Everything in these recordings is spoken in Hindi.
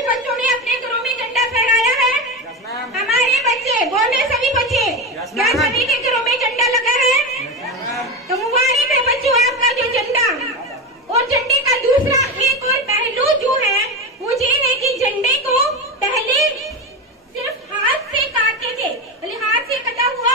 सभी बच्चों ने अपने घरों में झंडा फहराया है? हमारे बच्चे बोले, सभी बच्चे, क्या सभी के घरों में झंडा लगा है? तो मुबारक है बच्चों आपका जो झंडा। और झंडे का दूसरा एक और पहलू जो है वो ये है कि झंडे को पहले सिर्फ हाथ से काटते थे, हाथ से कटा हुआ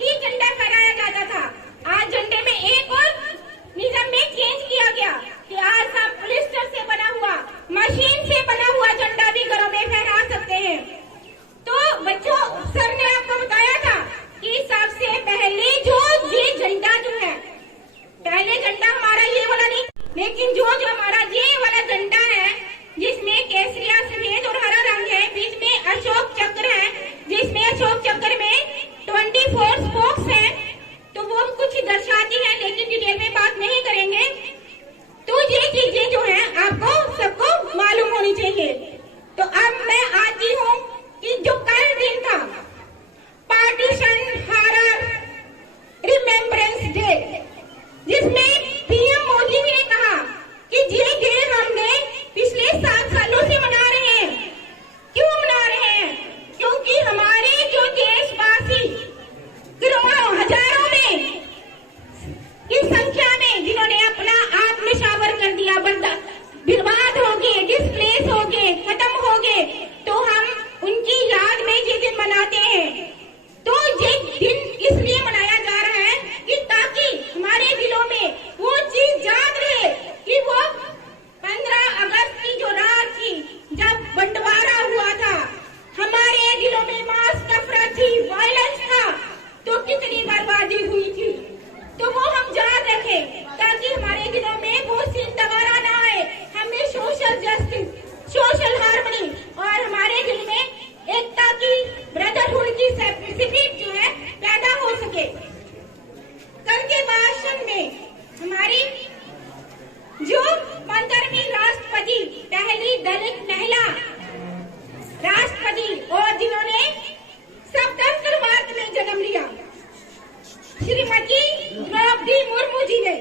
ही झंडा फहराया जाता था। आज झंडे में एक और निजाम में चेंज किया गया कि आज हम पॉलिस्टर से बना हुआ, मशीन से बना हुआ झंडा भी घरों में फहरा सकते हैं। तो बच्चों, सर ने आपको बताया था कि सबसे पहले जो ये झंडा जो है, पहले झंडा हमारा ये वाला नहीं, लेकिन जो हमारा ये वाला झंडा है जिसमें केसरिया, सफेद और हरा रंग है, बीच में अशोक चक्र है, जिसमें अशोक चक्र में 24 स्पोक्स हैं, तो वो कुछ दर्शाती है, लेकिन डिटेल में बात नहीं करेंगे। तो ये चीजें जो है आपको सबको मालूम होनी चाहिए। तो अब मैं आती हूँ कि जो कल दिन था पार्टीशन हॉरर रिमेम्बरेंस डे, जिसमें पीएम मोदी ने कहा कि ये डे हमने पिछले 7 सालों से मना रहे हैं। क्यों मना रहे हैं? क्योंकि हमारे जो देशवासी करोड़ों, हजारों में की संख्या में जिन्होंने अपना आप निशावर कर दिया, बर्बाद हो गए, डिस्प्लेस हो गए, खत्म हो गए, तो हम उनकी याद में ये दिन मनाते हैं। तो ये दिन इसलिए मनाया जा रहा है कि ताकि हमारे दिलों में वो चीज याद रहे कि वो 15 अगस्त की जो रात थी जब बंटवारा हुआ था, हमारे दिलों में मास नफरत थी, वायलेंस था, तो कितनी बर्बादी हुई थी। तो वो हम याद रखें ताकि हमारे दिलों में वो सीन दोबारा ना आए। हमें सोशल जस्टिस, सोशल हार्मनी और हमारे दिल में एकता की, ब्रदरहुड की स्पिरिट जो है पैदा हो सके। कल के भाषण में हमारी जो 15वीं राष्ट्रपति, पहली दलित महिला राष्ट्रपति और जिन्होंने स्वतंत्र भारत में जन्म लिया, श्रीमती द्रौपदी मुर्मू जी ने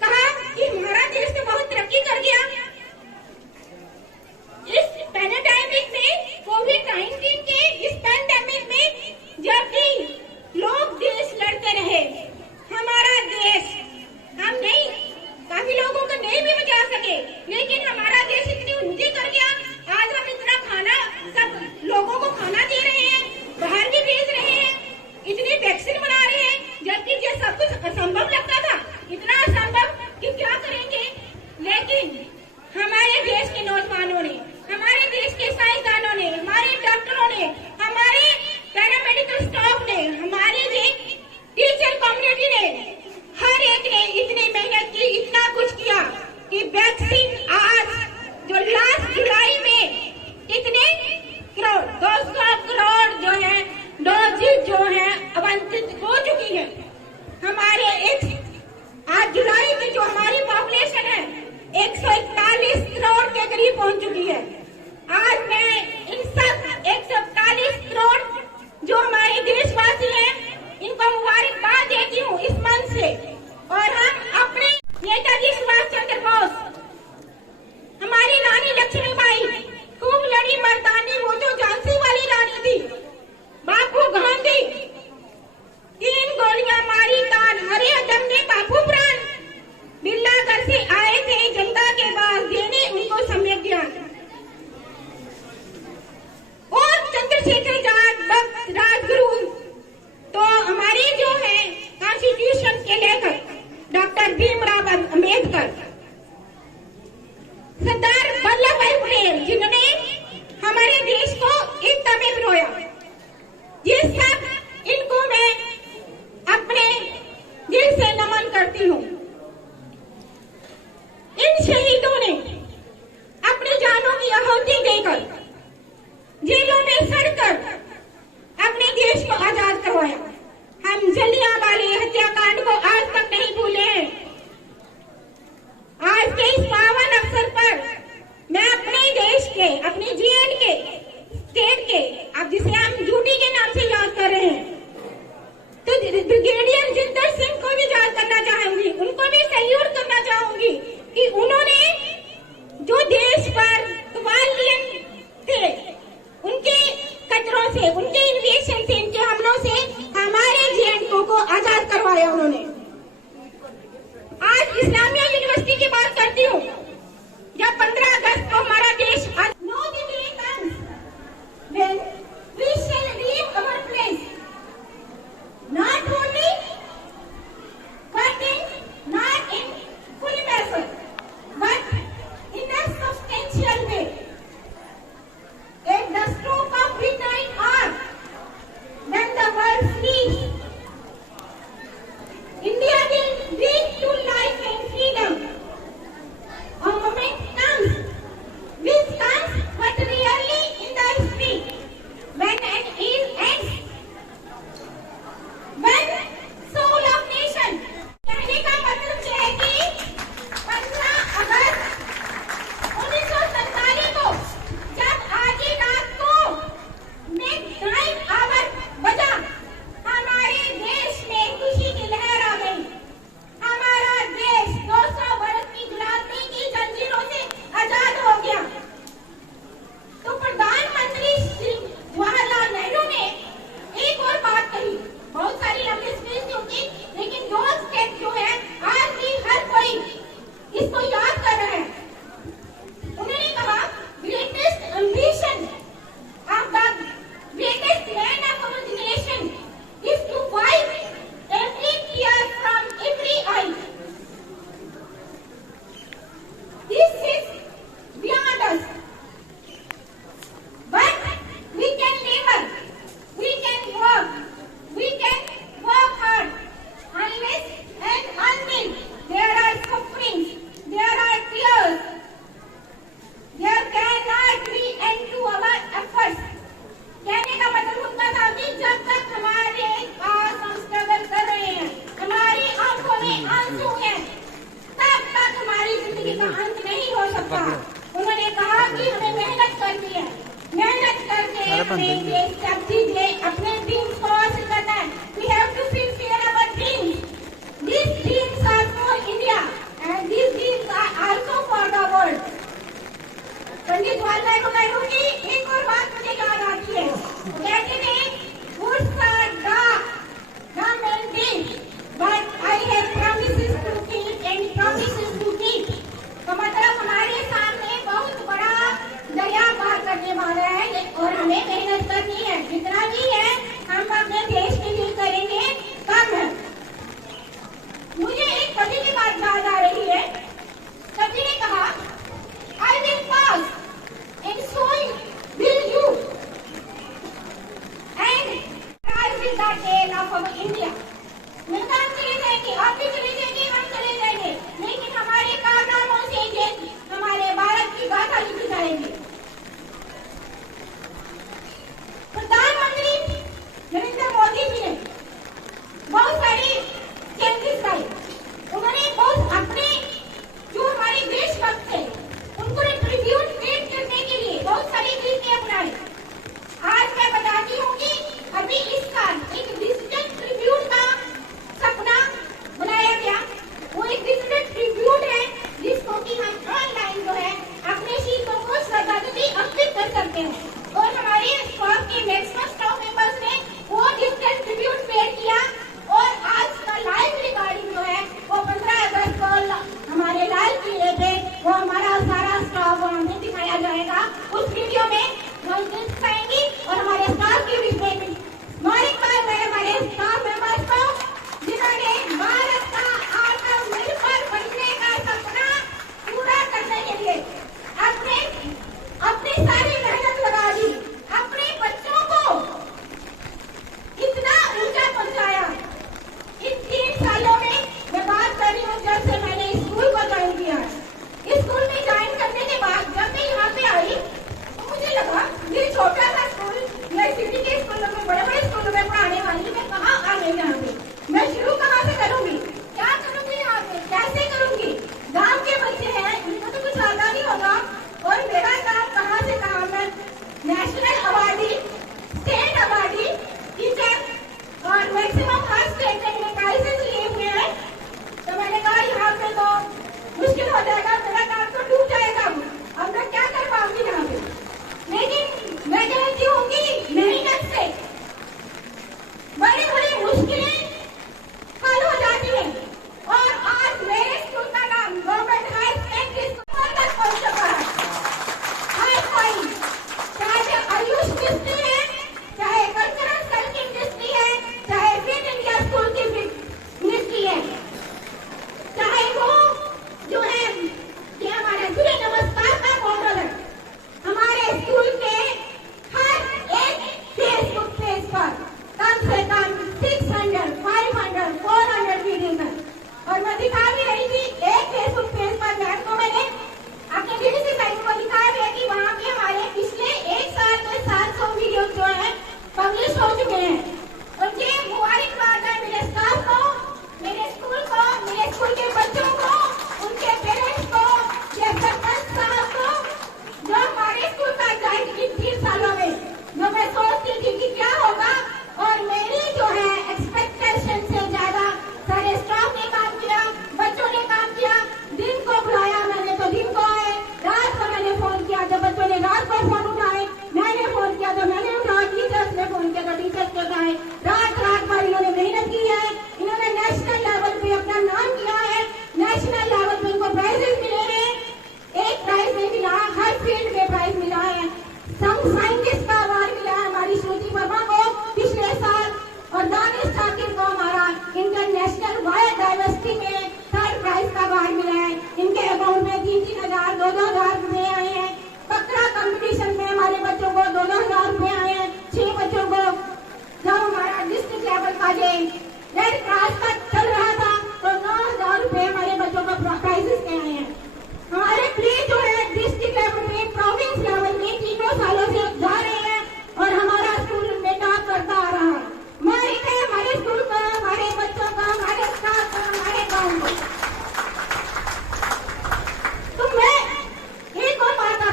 कहा कि हमारा देश तो बहुत तरक्की कर गया। इस पैंडेमिक में, कोविड-19 के इस पैंडेमिक में जबकि लोग देश लड़ते रहे, हमारा देश हम नहीं, काफी लोगों को नहीं भी बचा सके, लेकिन हमारा देश इतनी उन्नति कर गया। आज हम इतना खाना, सब लोगों को खाना दे रहे हैं, बाहर भी भेज रहे हैं, इतनी वैक्सीन बना रहे हैं, जबकि ये सब कुछ असंभव लगता था, इतना असंभव कि क्या करेंगे। लेकिन हमारे देश के नौजवानों ने, हमारे देश के साइंसदानों ने, हमारे डॉक्टरों ने, हमारे पैरामेडिकल स्टाफ ने, हमारे टीचर कम्युनिटी ने, हर एक ने इतनी मेहनत की, इतना कुछ किया कि वैक्सीन आज जो लास्ट जुलाई में कितने करोड़, 200 करोड़ जो है डोजेज जो है आवंटित हो चुकी है। हमारे आज जुलाई की जो हमारी पॉपुलेशन है 141 करोड़ के करीब पहुंच चुकी है। आज मैं इन सब 141 करोड़ जो हमारे देशवासी हैं इनको मुबारकबाद देती हूँ इस मन से। और हम अपने नेताजी सुभाष चंद्र बोस, हमारी रानी लक्ष्मीबाई खूब लड़ी मर्दानी, वो जो झांसी वाली रानी थी, बापू गांधी 3 गोलियां मारी तान, हरे अदम ने बापू प्राण, बिरला घर से आए थे जनता के पास देने उनको सम्यक ज्ञान। और चंद्रशेखर आजाद, राजगुरु, तो हमारे जो है कॉन्स्टिट्यूशन के लेखक डॉक्टर भीमराव अम्बेडकर, सरदार वल्लभ भाई पटेल जिन्होंने हमारे देश को एकता में पिरोया, ये सब इनको मैं अपने दिल से नमन करती हूँ। इन शहीदों ने अपनी जानों की आहुति देकर, जेलों में सड़कर अपने देश को आजाद करवाया। हम जलियांवाले हत्याकांड को आज तक नहीं भूले हैं। आज के इस पावन अवसर पर मैं अपने देश के, अपनी जीएन के, स्टेट के, अब जिसे हम ड्यूटी के नाम से याद कर रहे हैं, तो ब्रिगेडियर जितेंद्र सिंह को भी याद करना चाहूंगी, उनको भी सैल्यूट करना चाहूंगी कि उन्होंने जो देश पर सवाल लिए था। उन्होंने कहा कि हमें मेहनत करनी है, मेहनत करके हमें ये सब चीजें अपने ड्रीम्स को हासिल करना है। We have to fulfill our dreams. These dreams are for India and these dreams are also for the world. Pandit Jawaharlal Nehru की एक और बात मुझे याद आती है। वो कहते थे, "Woods are dark, the men deep, but I have promises to keep and promises to keep." तो मतलब हमारे सामने बहुत बड़ा दरिया पार करने वाला है और हमें मेहनत करनी है। जितना भी है हम अपने देश के लिए करेंगे कम है। मुझे एक कवि की बात याद आ रही है। कवि ने कहा, "I will pass and so in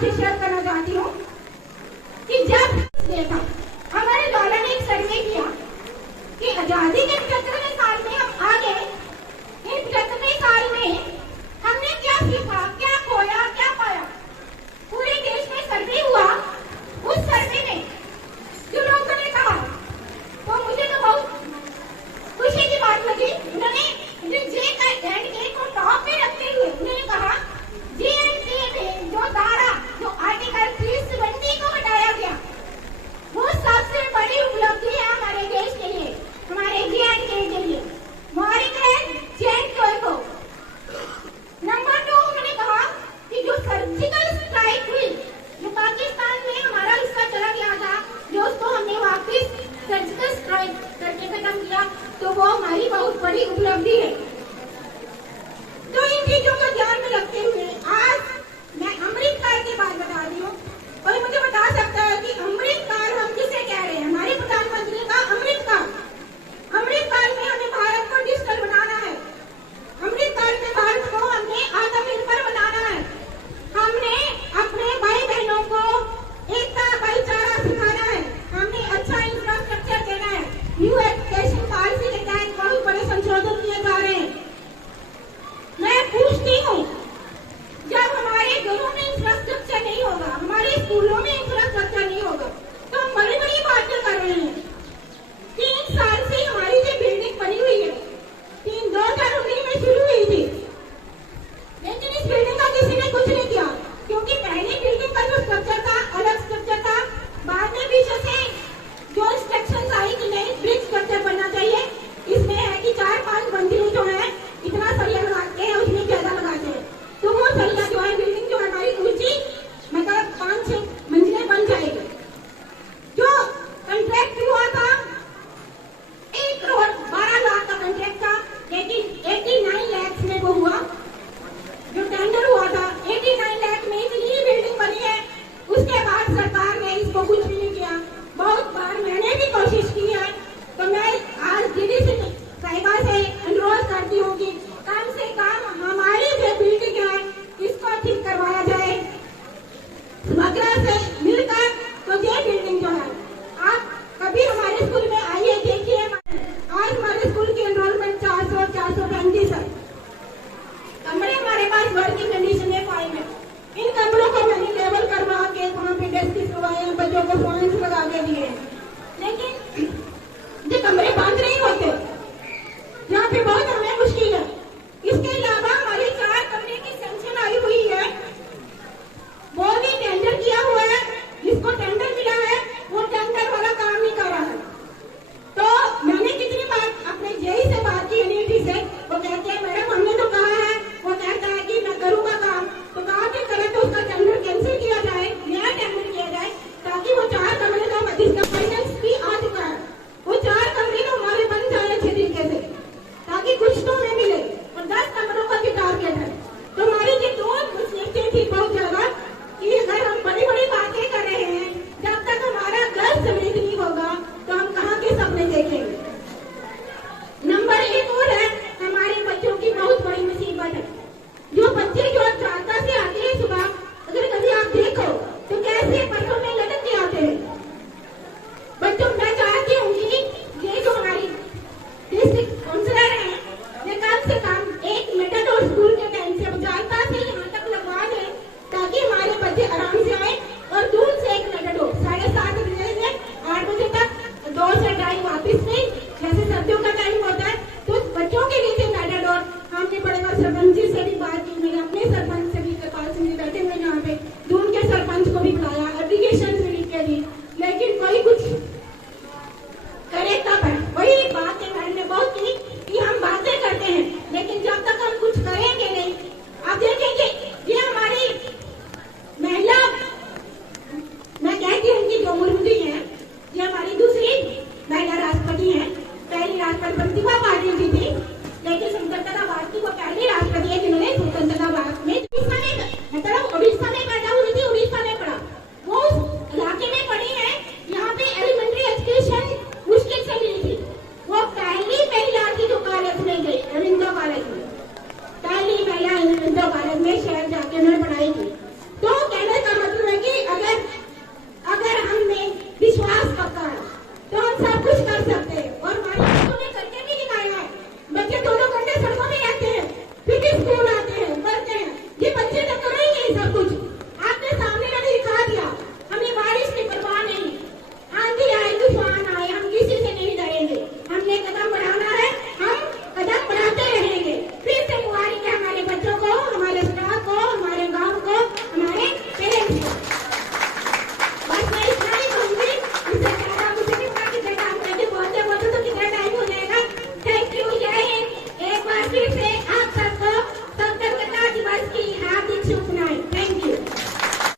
आपसे शेयर करना चाहती हूँ कि जब देखा हमारे द्वारा ने एक सर्वे किया कि आजादी के 75वें साल में हम आ गए। इन 75वें साल में हमने क्या सीखा, क्या खोया, क्या पाया। पूरे देश में सर्वे हुआ। उस सर्वे में जो लोगों ने कहा तो मुझे तो बहुत खुशी की बात लगी। उन्होंने J&K को टॉप पे रखते हुए उन्होंने कहा J&K में जो धारा, जो आर्टिकल 370 को हटाया गया, वो सबसे बड़ी उपलब्धि है हमारे देश के लिए, हमारे J&K के लिए। मुबारक है J&K को। नंबर 2 उन्होंने कहा कि जो सर्जिकल स्ट्राइक हुई, जो पाकिस्तान में हमारा हिस्सा चला गया था, जो उसको हमने वापस सर्जिकल स्ट्राइक करके खत्म किया, तो वो हमारी बहुत बड़ी उपलब्धि है। तो इन चीजों को ध्यान में रखते हुए आज मैं अमृतकाल की बात बता रही हूँ। कोई मुझे बता सकता है कि अमृतकाल हम किसे कह रहे हैं? हमारे प्रधानमंत्री का अमृतकाल। अमृतकाल में हमें भारत को डिजिटल बनाना है। अमृतकाल में भारत को हमने आत्मनिर्भर बनाना है। हमने अपने भाई बहनों को एकता, भाईचारा सिखाना है। हमने अच्छा इंफ्रास्ट्रक्चर देना है। न्यू एजुकेशन पॉलिसी के तहत बहुत बड़े संशोधन किए जा रहे हैं। मैं पूछती हूँ, जब हमारे घरों में इंफ्रास्ट्रक्चर नहीं होगा, हमारे स्कूलों में इंफ्रास्ट्रक्चर नहीं होगा, तो हम बड़ी बड़ी बातें कर रहे हैं। 3 साल से हमारी जो बिल्डिंग बनी हुई है, 2019 में शुरू हुई थी, लेकिन इस बिल्डिंग का किसी ने कुछ नहीं किया, क्योंकि पहले बिल्डिंग का जो स्ट्रक्चर था अलग स्ट्रक्चर था। बाद में पीछे से जो इंस्ट्रक्शन आई कि नहीं ब्रिज स्ट्रक्चर बनना चाहिए, इसमें है कि 4-5 मंजिलें जो है इतना सरिया लगाते हैं, उसमें ज्यादा लगाते हैं, तो वो सरिया जो है बिल्डिंग जो हमारी ऊंची मतलब 5-6 मंजिलें बन जाएगी। जो कंट्रैक्ट हुआ था 1 करोड़ 12 लाख का कंट्रैक्ट था, लेकिन 89 लाख में वो हुआ। जो टेंडर हुआ था 89 लाख में इतनी बिल्डिंग बनी है। उसके बाद सरकार ने इसको कुछ भी नहीं किया। बहुत बार मैंने भी कोशिश की है, तो मैं आज दीदी से साहिबा से अनुरोध करती हूँ कि कम से कम हमारी जो बिल्डिंग है इसको ठीक करवाया जाए समग्र से मिलकर। तो ये बिल्डिंग जो है, आप कभी हमारे स्कूल में आइए, देखिए। आज हमारे स्कूल की एनरोलमेंट 435 है। कमरे हमारे पास वर्किंग कंडीशन में 5 है। इन कमरों को मैंने लेवल करवा के वहाँ पे डेस्क लगवाए, बच्चों को फैंस लगा के दिए, लेकिन ये कमरे बंद नहीं होते। यहाँ पे बहुत हमें मुश्किल है। इसके अलावा हमारे 4 कमरे की सैंक्शन आई हुई है, वो भी टेंडर किया हुआ है। जिसको टेंडर मिला है वो टेंडर वाला काम नहीं कर रहा है। तो मैंने कितनी बार अपने जेई से बात की, एनईटी से, वो कहते हैं मैडम हमने तो कहा है, वो कहता है कि मैं करूँगा काम। तो कहा कि करें तो उसका टेंडर कैंसिल किया जाए, नया टेंडर किया जाए, ताकि वो 4 कमरे का जिसका फाइनेंस भी आ चुका है, वो 4 कमरे तो हमारे बन जाए अच्छे तरीके से, ताकि कुछ तो हमें मिले। और 10 कमरों का भी टारगेट है। तो हमारी जो 2 मुसीबतें थी बहुत ज्यादा, कि अगर हम बड़ी बड़ी बातें कर रहे हैं, जब तक हमारा घर समृद्ध नहीं होगा तो हम कहाँ के सपने देखेंगे। नंबर 1 और है, हमारे बच्चों की बहुत बड़ी मुसीबत है। जो बच्चे जो 4 से आते हैं सुबह, अगर कभी आप देखो